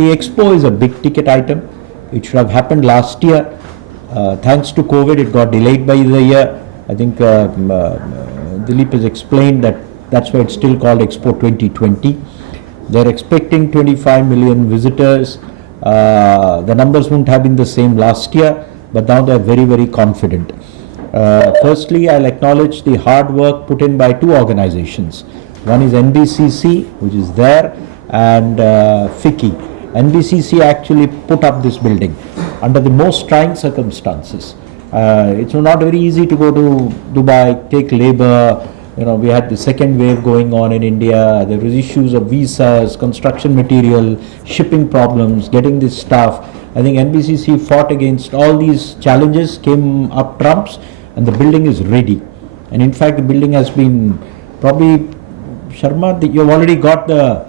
the expo is a big ticket item. It should have happened last year. Thanks to COVID, it got delayed by the year. I think Dilip has explained that that's why it's still called Expo 2020. They're expecting 25 million visitors. The numbers won't have been the same last year, but now they're very, very confident. Firstly, I'll acknowledge the hard work put in by two organizations. One is NBCC, which is there, and FICCI. NBCC actually put up this building under the most trying circumstances. It's not very easy to go to Dubai, take labor. We had the second wave going on in India. There was issues of visas, construction material, shipping problems, getting this stuff. I think NBCC fought against all these challenges, came up trumps, and the building is ready. And in fact, the building has been probably, Sharma, you've already got the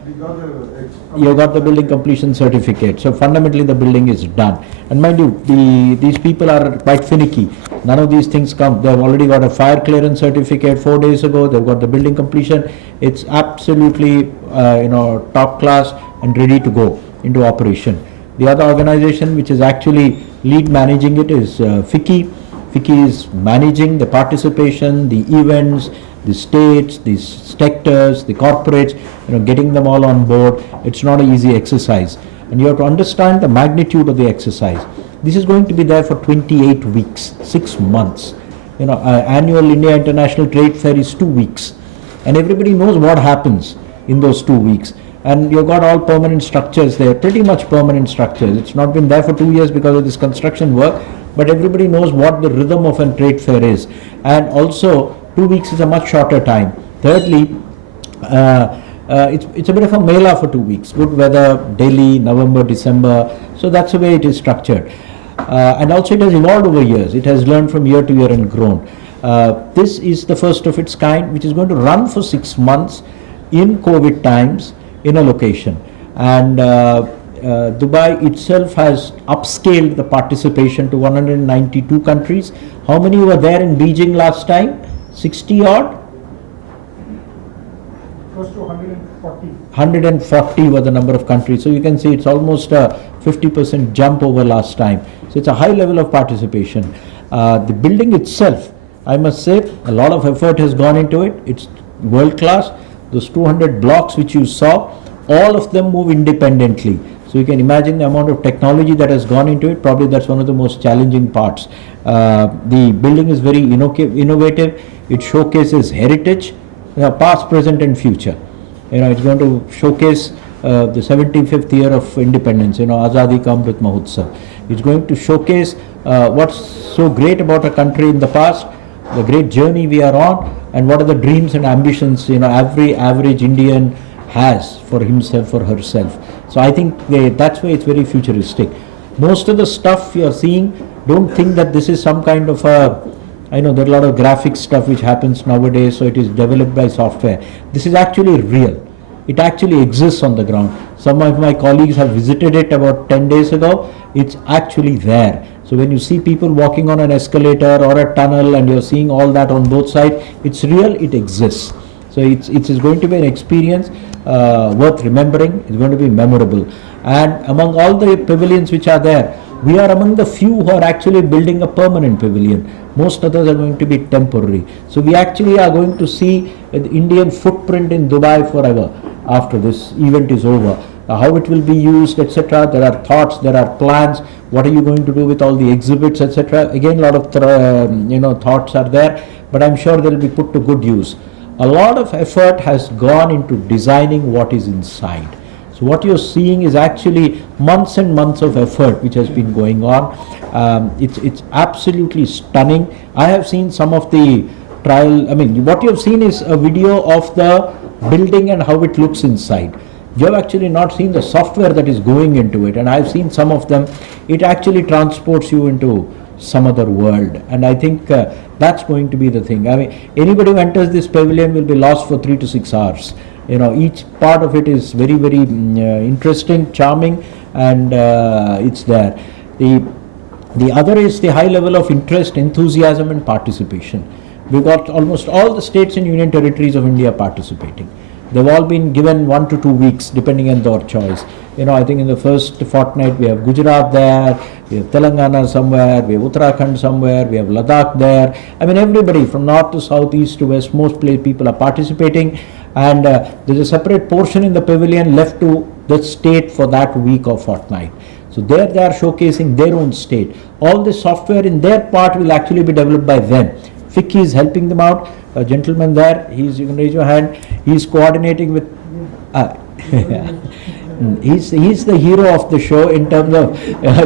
building completion certificate. So fundamentally, the building is done. And mind you, these people are quite finicky. None of these things come. They've already got a fire clearance certificate 4 days ago. They've got the building completion. It's absolutely, top class and ready to go into operation. The other organization which is actually lead managing it is FICCI. FICCI is managing the participation, the events, the states, the sectors, the corporates, getting them all on board. It's not an easy exercise. And you have to understand the magnitude of the exercise. This is going to be there for 28 weeks, 6 months. Annual India International Trade Fair is 2 weeks. And everybody knows what happens in those 2 weeks. And you've got all permanent structures there, pretty much permanent structures. It's not been there for 2 years because of this construction work, but everybody knows what the rhythm of a trade fair is. And also, 2 weeks is a much shorter time. Thirdly, it's a bit of a mela for 2 weeks. Good weather, Delhi, November, December. So that's the way it is structured. And also it has evolved over years. It has learned from year to year and grown. This is the first of its kind, which is going to run for 6 months in COVID times in a location. And Dubai itself has upscaled the participation to 192 countries. How many were there in Beijing last time? 60 odd? Close to 140. 140 were the number of countries. So you can see it's almost a 50% jump over last time. So it's a high level of participation. The building itself, I must say, a lot of effort has gone into it. It's world class. Those 200 blocks which you saw, all of them move independently. So you can imagine the amount of technology that has gone into it. Probably that's one of the most challenging parts. The building is very innovative. It showcases heritage, past, present and future. It's going to showcase the 75th year of independence, Azadi Ka Amrit Mahotsav. It's going to showcase what's so great about a country in the past, the great journey we are on, and what are the dreams and ambitions every average Indian has for himself or herself. So I think that's why it's very futuristic. Most of the stuff you're seeing, don't think that this is some kind of I know there are a lot of graphic stuff which happens nowadays, so it is developed by software. This is actually real. It actually exists on the ground. Some of my colleagues have visited it about 10 days ago. It's actually there. So when you see people walking on an escalator or a tunnel and you're seeing all that on both sides, it's real, it exists. So it is going to be an experience worth remembering. It's going to be memorable. And among all the pavilions which are there, we are among the few who are actually building a permanent pavilion. Most others are going to be temporary. So we actually are going to see the Indian footprint in Dubai forever after this event is over. How it will be used, etc. There are thoughts, there are plans. What are you going to do with all the exhibits, etc. Again, a lot of thoughts are there, but I'm sure they'll be put to good use. A lot of effort has gone into designing what is inside. So what you're seeing is actually months and months of effort which has been going on. It's absolutely stunning. I have seen some of the trial. What you've seen is a video of the building and how it looks inside. You have actually not seen the software that is going into it, and I've seen some of them. It actually transports you into some other world, and I think that's going to be the thing. Anybody who enters this pavilion will be lost for 3 to 6 hours. Each part of it is very, very interesting, charming, and it's there. The other is the high level of interest, enthusiasm and participation. We've got almost all the states and union territories of India participating. They've all been given 1 to 2 weeks depending on their choice. I think in the first fortnight we have Gujarat there, we have Telangana somewhere, we have Uttarakhand somewhere, we have Ladakh there. I mean, everybody from north to south, east to west, most people are participating, and there's a separate portion in the pavilion left to the state for that week or fortnight. So there they are showcasing their own state. All the software in their part will actually be developed by them. Ficky is helping them out. A gentleman there, you can raise your hand. He's coordinating with. He's the hero of the show in terms of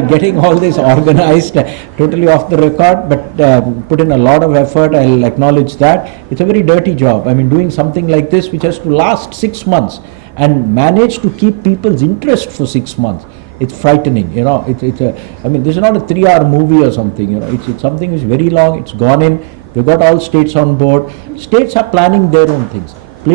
getting all this organized, totally off the record, but put in a lot of effort. I'll acknowledge that. It's a very dirty job. I mean, doing something like this which has to last 6 months and manage to keep people's interest for 6 months. It's frightening, I mean, this is not a 3-hour movie or something, it's something which is very long. It's gone in. We've got all states on board. States are planning their own things.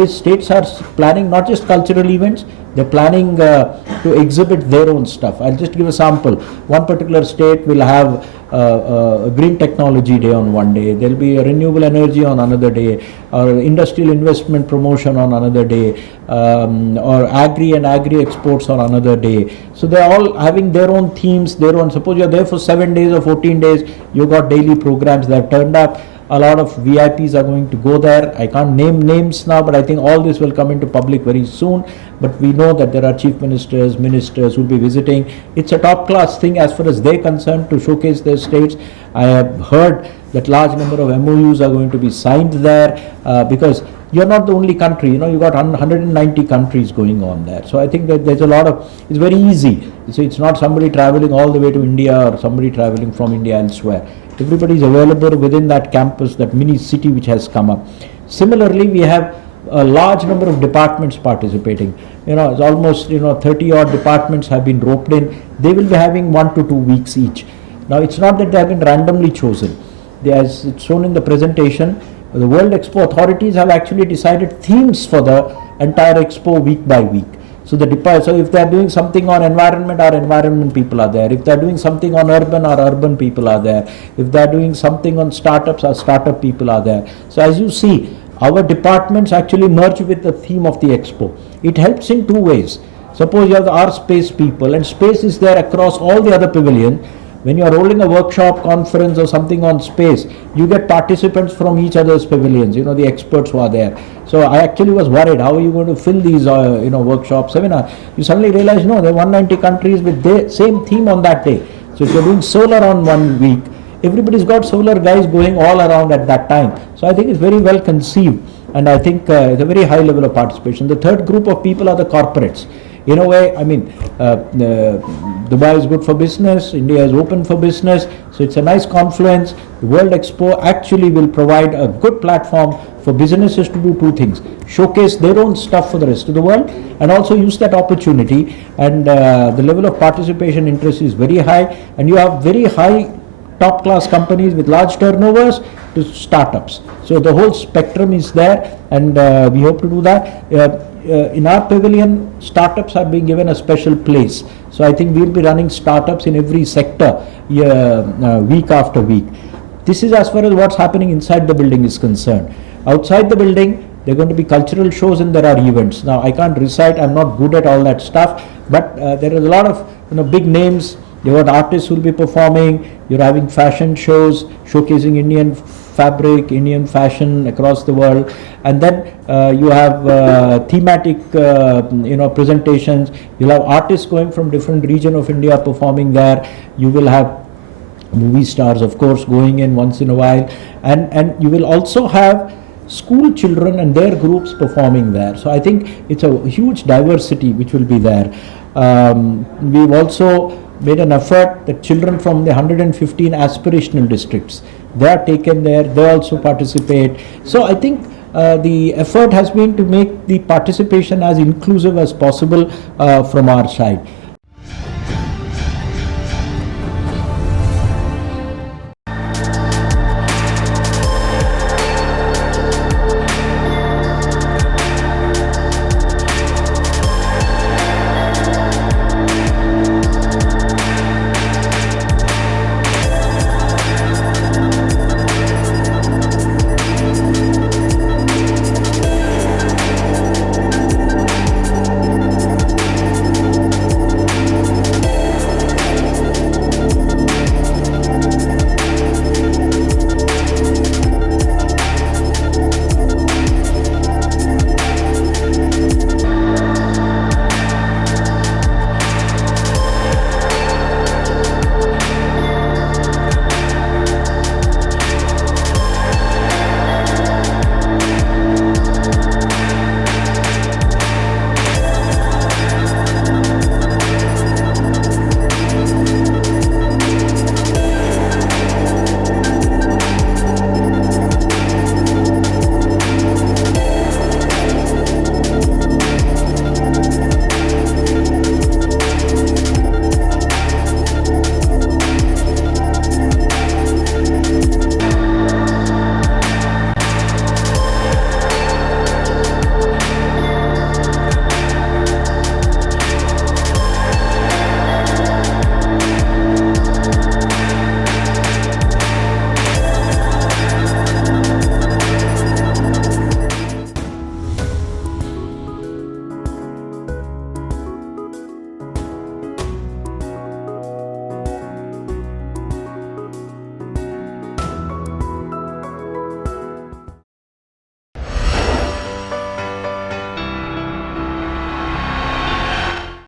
States are planning not just cultural events, they're planning to exhibit their own stuff. I'll just give a sample. One particular state will have a green technology day on one day, there'll be a renewable energy on another day, or industrial investment promotion on another day, or agri and agri exports on another day. So they're all having their own themes, suppose you're there for 7 days or 14 days, you've got daily programs that have turned up. A lot of VIPs are going to go there. I can't name names now, but I think all this will come into public very soon. But we know that there are chief ministers who will be visiting. It's a top class thing as far as they're concerned to showcase their states. I have heard that large number of MOUs are going to be signed there because you're not the only country. You've got 190 countries going on there. So I think that there's a lot of, it's very easy. So it's not somebody traveling all the way to India or somebody traveling from India elsewhere. Everybody is available within that campus, that mini city which has come up. Similarly, we have a large number of departments participating. It's almost 30 odd departments have been roped in. They will be having 1 to 2 weeks each. Now it's not that they have been randomly chosen. As it's shown in the presentation, the World Expo authorities have actually decided themes for the entire expo week by week. So if they are doing something on environment, our environment people are there. If they are doing something on urban, our urban people are there. If they are doing something on startups, our startup people are there. So as you see, our departments actually merge with the theme of the expo. It helps in 2 ways. Suppose you have our space people, and space is there across all the other pavilions. When you are rolling a workshop, conference or something on space, you get participants from each other's pavilions, the experts who are there. So I actually was worried, how are you going to fill these workshops, seminars? You suddenly realize, no, there are 190 countries with the same theme on that day. So if you're doing solar on 1 week, everybody's got solar guys going all around at that time. So I think it's very well conceived, and I think it's a very high level of participation. The third group of people are the corporates. In a way, I mean, Dubai is good for business, India is open for business, so it's a nice confluence. The World Expo actually will provide a good platform for businesses to do 2 things: showcase their own stuff for the rest of the world, and also use that opportunity. And the level of participation interest is very high, and you have very high top class companies with large turnovers to startups. So the whole spectrum is there, and we hope to do that. In our pavilion, startups are being given a special place. So I think we'll be running startups in every sector week after week. This is as far as what's happening inside the building is concerned. Outside the building, there are going to be cultural shows and there are events. Now I can't recite, I'm not good at all that stuff, but there is a lot of big names. You've got artists who will be performing. You're having fashion shows showcasing Indian fabric, Indian fashion across the world, and then you have thematic presentations. You'll have artists going from different region of India performing there. You will have movie stars, of course, going in once in a while, and you will also have school children and their groups performing there. So I think it's a huge diversity which will be there. We've also made an effort that children from the 115 aspirational districts, they are taken there, they also participate. So I think the effort has been to make the participation as inclusive as possible from our side.